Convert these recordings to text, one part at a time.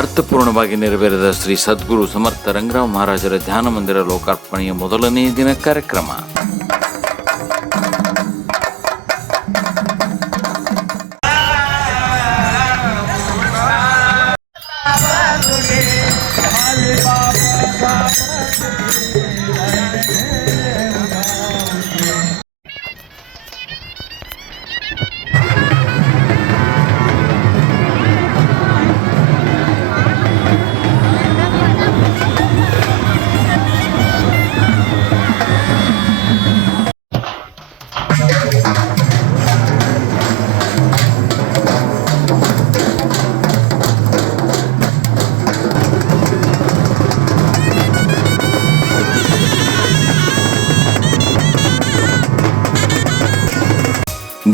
ಅರ್ಥಪೂರ್ಣವಾಗಿ ನೆರವೇರಿದ ಶ್ರೀ ಸದ್ಗುರು ಸಮರ್ಥ ರಂಗರಾವ್ ಮಹಾರಾಜರ ಧ್ಯಾನ ಮಂದಿರ ಲೋಕಾರ್ಪಣೆಯ ಮೊದಲನೇ ದಿನ ಕಾರ್ಯಕ್ರಮ.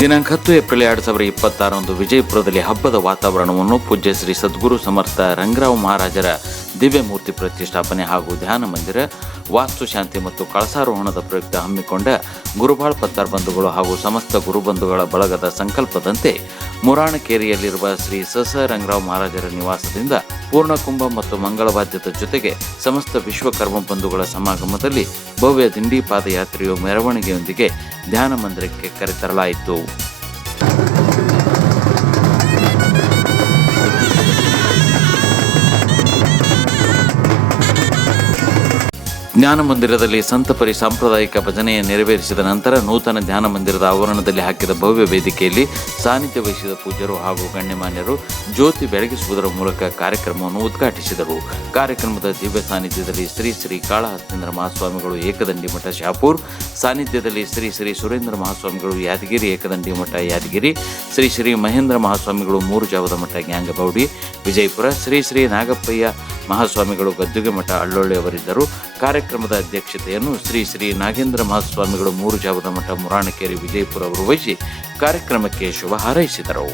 ದಿನಾಂಕ 10 ಏಪ್ರಿಲ್ 2026 ವಿಜಯಪುರದಲ್ಲಿ ಹಬ್ಬದ ವಾತಾವರಣವನ್ನು ಪೂಜ್ಯ ಶ್ರೀ ಸದ್ಗುರು ಸಮರ್ಥ ರಂಗರಾವ್ ಮಹಾರಾಜರ ದಿವ್ಯ ಮೂರ್ತಿ ಪ್ರತಿಷ್ಠಾಪನೆ ಹಾಗೂ ಧ್ಯಾನ ಮಂದಿರ ವಾಸ್ತುಶಾಂತಿ ಮತ್ತು ಕಳಸಾರೋಹಣದ ಪ್ರಯುಕ್ತ ಹಮ್ಮಿಕೊಂಡ ಗುರುಬಾಳ್ ಪತ್ತಾರ್ ಬಂಧುಗಳು ಹಾಗೂ ಸಮಸ್ತ ಗುರುಬಂಧುಗಳ ಬಳಗದ ಸಂಕಲ್ಪದಂತೆ ಮುರಾಣಕೇರಿಯಲ್ಲಿರುವ ಶ್ರೀ ರಂಗರಾವ್ ಮಹಾರಾಜರ ನಿವಾಸದಿಂದ ಪೂರ್ಣಕುಂಭ ಮತ್ತು ಮಂಗಳವಾದ್ಯದ ಜೊತೆಗೆ ಸಮಸ್ತ ವಿಶ್ವಕರ್ಮ ಬಂಧುಗಳ ಸಮಾಗಮದಲ್ಲಿ ಭವ್ಯ ದಿಂಡಿ ಪಾದಯಾತ್ರೆಯು ಮೆರವಣಿಗೆಯೊಂದಿಗೆ ಧ್ಯಾನ ಮಂದಿರಕ್ಕೆ ಕರೆತರಲಾಯಿತು. ಧ್ಯಾನ ಮಂದಿರದಲ್ಲಿ ಸಂತಪರಿ ಸಾಂಪ್ರದಾಯಿಕ ಭಜನೆಯ ನೆರವೇರಿಸಿದ ನಂತರ ನೂತನ ಧ್ಯಾನ ಮಂದಿರದ ಆವರಣದಲ್ಲಿ ಹಾಕಿದ ಭವ್ಯ ವೇದಿಕೆಯಲ್ಲಿ ಸಾನ್ನಿಧ್ಯ ವಹಿಸಿದ ಪೂಜ್ಯರು ಹಾಗೂ ಗಣ್ಯಮಾನ್ಯರು ಜ್ಯೋತಿ ಬೆಳಗಿಸುವುದರ ಮೂಲಕ ಕಾರ್ಯಕ್ರಮವನ್ನು ಉದ್ಘಾಟಿಸಿದರು. ಕಾರ್ಯಕ್ರಮದ ದಿವ್ಯ ಸಾನ್ನಿಧ್ಯದಲ್ಲಿ ಶ್ರೀ ಶ್ರೀ ಕಾಳಹಸ್ತೀಂದ್ರ ಮಹಾಸ್ವಾಮಿಗಳು ಏಕದಂಡಿ ಮಠ ಶಾಪೂರ್, ಸಾನ್ನಿಧ್ಯದಲ್ಲಿ ಶ್ರೀ ಶ್ರೀ ಸುರೇಂದ್ರ ಮಹಾಸ್ವಾಮಿಗಳು ಯಾದಗಿರಿ ಏಕದಂಡಿ ಮಠ ಯಾದಗಿರಿ, ಶ್ರೀ ಶ್ರೀ ಮಹೇಂದ್ರ ಮಹಾಸ್ವಾಮಿಗಳು ಮೂರು ಜಾವದ ಮಠ ಗ್ಯಾಂಗಬೌಡಿ ವಿಜಯಪುರ, ಶ್ರೀ ಶ್ರೀ ನಾಗಪ್ಪಯ್ಯ ಮಹಾಸ್ವಾಮಿಗಳು ಗದ್ದುಗೆ ಮಠ ಅಳ್ಳೊಳ್ಳಿ ಅವರಿದ್ದರು. ಕಾರ್ಯಕ್ರಮದ ಅಧ್ಯಕ್ಷತೆಯನ್ನು ಶ್ರೀ ಶ್ರೀ ನಾಗೇಂದ್ರ ಮಹಾಸ್ವಾಮಿಗಳು ಮೂರು ಜಾವದ ಮಠ ಮುರಾಣಕೇರಿ ವಿಜಯಪುರ ಅವರು ವಹಿಸಿ ಕಾರ್ಯಕ್ರಮಕ್ಕೆ ಶುಭ ಹಾರೈಸಿದರು.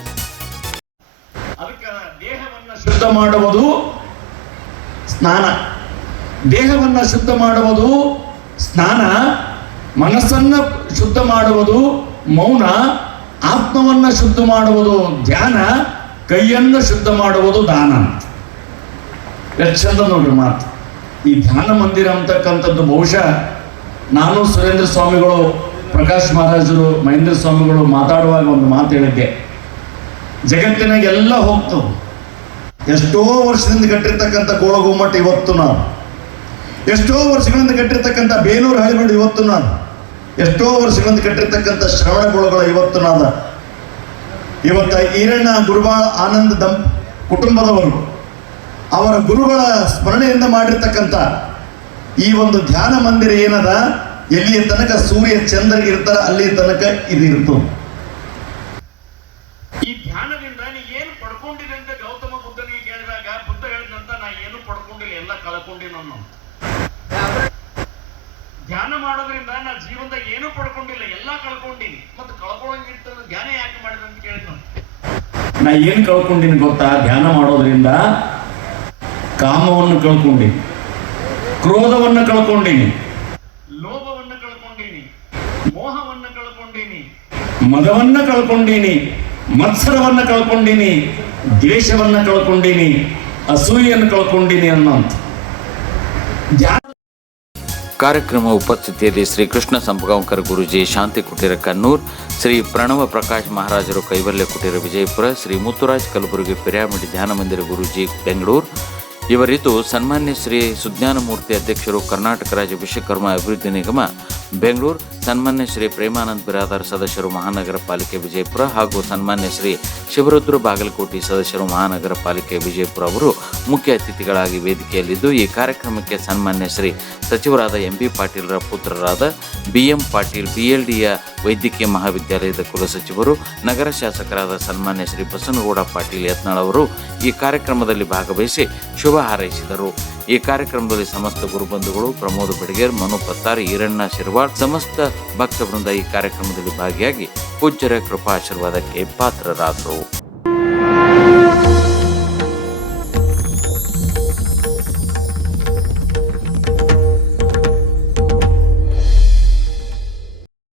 ದೇಹವನ್ನು ಶುದ್ಧ ಮಾಡುವುದು ಸ್ನಾನ, ದೇಹವನ್ನು ಶುದ್ಧ ಮಾಡುವುದು ಸ್ನಾನ, ಮನಸ್ಸನ್ನು ಶುದ್ಧ ಮಾಡುವುದು ಮೌನ, ಆತ್ಮವನ್ನು ಶುದ್ಧ ಮಾಡುವುದು ಧ್ಯಾನ, ಕೈಯನ್ನು ಶುದ್ಧ ಮಾಡುವುದು ದಾನ. ಎಷ್ಟು ಚಂದ ನೋಡ್ರಿ ಮಾತು. ಈ ಧ್ಯಾನ ಮಂದಿರ ಅಂತಕ್ಕಂಥದ್ದು ಬಹುಶಃ ನಾನು ಸುರೇಂದ್ರ ಸ್ವಾಮಿಗಳು, ಪ್ರಕಾಶ್ ಮಹಾರಾಜರು, ಮಹೇಂದ್ರ ಸ್ವಾಮಿಗಳು ಮಾತಾಡುವಾಗ ಒಂದು ಮಾತು ಹೇಳಿದ್ದೆ, ಜಗತ್ತಿನಾಗ ಎಲ್ಲ ಹೋಗ್ತವೆ. ಎಷ್ಟೋ ವರ್ಷದಿಂದ ಕಟ್ಟಿರ್ತಕ್ಕಂಥ ಗೋಳಗುಮ್ಮಟ ಇವತ್ತು ನಾವು, ಎಷ್ಟೋ ವರ್ಷಗಳಿಂದ ಕಟ್ಟಿರ್ತಕ್ಕಂಥ ಬೇಲೂರು ಹಳೆಬೀಡು ಇವತ್ತು ನಾನು, ಎಷ್ಟೋ ವರ್ಷಗಳಿಂದ ಕಟ್ಟಿರ್ತಕ್ಕಂಥ ಶ್ರವಣಗೊಳಗಳು ಇವತ್ತು ನಾದ. ಇವತ್ತ ಈರಣ್ಣ ಗುರುಬಾಳ ಆನಂದ ಕುಟುಂಬದವರು ಅವರ ಗುರುಗಳ ಸ್ಮರಣೆಯಿಂದ ಮಾಡಿರ್ತಕ್ಕಂಥ ಈ ಒಂದು ಧ್ಯಾನ ಮಂದಿರ ಏನದ, ಎಲ್ಲಿಯ ತನಕ ಸೂರ್ಯ ಚಂದ್ರ ಇರ್ತಾರ ಅಲ್ಲಿ ತನಕ ಇದು ಇರ್ತದೆ. ಈ ಧ್ಯಾನದಿಂದ ನೀ ಏನು ಪಡ್ಕೊಂಡಿದೆ ಅಂತ ಗೌತಮ ಬುದ್ಧನಿಗೆ ಕೇಳಿದಾಗ ಬುದ್ಧ ಹೇಳಿದಂತ ನಾ ಏನು ಪಡ್ಕೊಂಡಿಲ್ಲ, ಎಲ್ಲ ಕಳ್ಕೊಂಡಿನ. ಧ್ಯಾನ ಮಾಡೋದ್ರಿಂದ ನಾ ಜೀವನದಾಗ ಏನು ಪಡ್ಕೊಂಡಿಲ್ಲ, ಎಲ್ಲ ಕಳ್ಕೊಂಡಿನಿ. ಮತ್ತೆ ಕಳ್ಕೊಳ್ಳಂಗಿರ್ತದ ಧ್ಯಾನ ಯಾಕೆ ಮಾಡಿದ ಅಂತ ಕೇಳಿದ. ನಾ ಏನು ಕಳ್ಕೊಂಡಿನಿ ಗೊತ್ತಾ? ಧ್ಯಾನ ಮಾಡೋದ್ರಿಂದ ಕಾಮವನ್ನು ಕಳ್ಕೊಂಡೀನಿ, ಕ್ರೋಧವನ್ನು ಕಳ್ಕೊಂಡೀನಿ, ಲೋಭವನ್ನು ಕಳ್ಕೊಂಡೀನಿ, ಮೋಹವನ್ನು ಕಳ್ಕೊಂಡೀನಿ, ಮದವನ್ನು ಕಳ್ಕೊಂಡೀನಿ, ಮತ್ಸರವನ್ನು ಕಳ್ಕೊಂಡೀನಿ, ದ್ವೇಷವನ್ನು ಕಳ್ಕೊಂಡೀನಿ, ಅಸೂಯೆಯನ್ನು ಕಳ್ಕೊಂಡೀನಿ ಅನ್ನೋಂಥ ಕಾರ್ಯಕ್ರಮ ಉಪಸ್ಥಿತಿಯಲ್ಲಿ ಶ್ರೀ ಕೃಷ್ಣ ಸಂಪಗಾಂವ್ಕರ್ ಗುರೂಜಿ ಶಾಂತಿ ಕುಟೀರ ಕನ್ನೂರ್, ಶ್ರೀ ಪ್ರಣವ ಪ್ರಕಾಶ್ ಮಹಾರಾಜರು ಕೈವಲ್ಯ ಕುಟೀರ ವಿಜಯಪುರ, ಶ್ರೀ ಮುತ್ತುರಾಜ್ ಕಲಬುರಗಿ ಪಿರಾಮಿಡ್ ಧ್ಯಾನ ಮಂದಿರ ಗುರೂಜಿ ಬೆಂಗಳೂರು ಇವರಿದ್ದು, ಸನ್ಮಾನ್ಯ ಶ್ರೀ ಸುಜ್ಞಾನಮೂರ್ತಿ ಅಧ್ಯಕ್ಷರು ಕರ್ನಾಟಕ ರಾಜ್ಯ ವಿಶ್ವಕರ್ಮ ಅಭಿವೃದ್ಧಿ ನಿಗಮ ಬೆಂಗಳೂರು, ಸನ್ಮಾನ್ಯ ಶ್ರೀ ಪ್ರೇಮಾನಂದ್ ಬಿರಾದಾರ್ ಸದಸ್ಯರು ಮಹಾನಗರ ಪಾಲಿಕೆ ವಿಜಯಪುರ ಹಾಗೂ ಸನ್ಮಾನ್ಯ ಶ್ರೀ ಶಿವರುದ್ರ ಬಾಗಲಕೋಟೆ ಸದಸ್ಯರು ಮಹಾನಗರ ಪಾಲಿಕೆ ವಿಜಯಪುರ ಅವರು ಮುಖ್ಯ ಅತಿಥಿಗಳಾಗಿ ವೇದಿಕೆಯಲ್ಲಿದ್ದು, ಈ ಕಾರ್ಯಕ್ರಮಕ್ಕೆ ಸನ್ಮಾನ್ಯ ಶ್ರೀ ಸಚಿವರಾದ ಎಂಬಿ ಪಾಟೀಲ್ರ ಪುತ್ರರಾದ ಬಿಎಂ ಪಾಟೀಲ್ ಬಿಎಲ್ಡಿಯ ವೈದ್ಯಕೀಯ ಮಹಾವಿದ್ಯಾಲಯದ ಕುಲಸಚಿವರು, ನಗರ ಶಾಸಕರಾದ ಸನ್ಮಾನ್ಯ ಶ್ರೀ ಬಸನಗೌಡ ಪಾಟೀಲ್ ಯತ್ನಾಳ್ ಅವರು ಈ ಕಾರ್ಯಕ್ರಮದಲ್ಲಿ ಭಾಗವಹಿಸಿ ಶುಭ ಹಾರೈಸಿದರು. ಈ ಕಾರ್ಯಕ್ರಮದಲ್ಲಿ ಸಮಸ್ತ ಗುರುಬಂಧುಗಳು, ಪ್ರಮೋದ್ ಬೆಡಗೇರ್, ಮನು ಪತ್ತಾರ್, ಈರಣ್ಣ ಶಿರ್ವಾಳ್, ಸಮಸ್ತ ಭಕ್ತ ವೃಂದ ಈ ಕಾರ್ಯಕ್ರಮದಲ್ಲಿ ಭಾಗಿಯಾಗಿ ಪೂಜ್ಯರ ಕೃಪಾ ಆಶೀರ್ವಾದಕ್ಕೆ ಪಾತ್ರರಾದರು.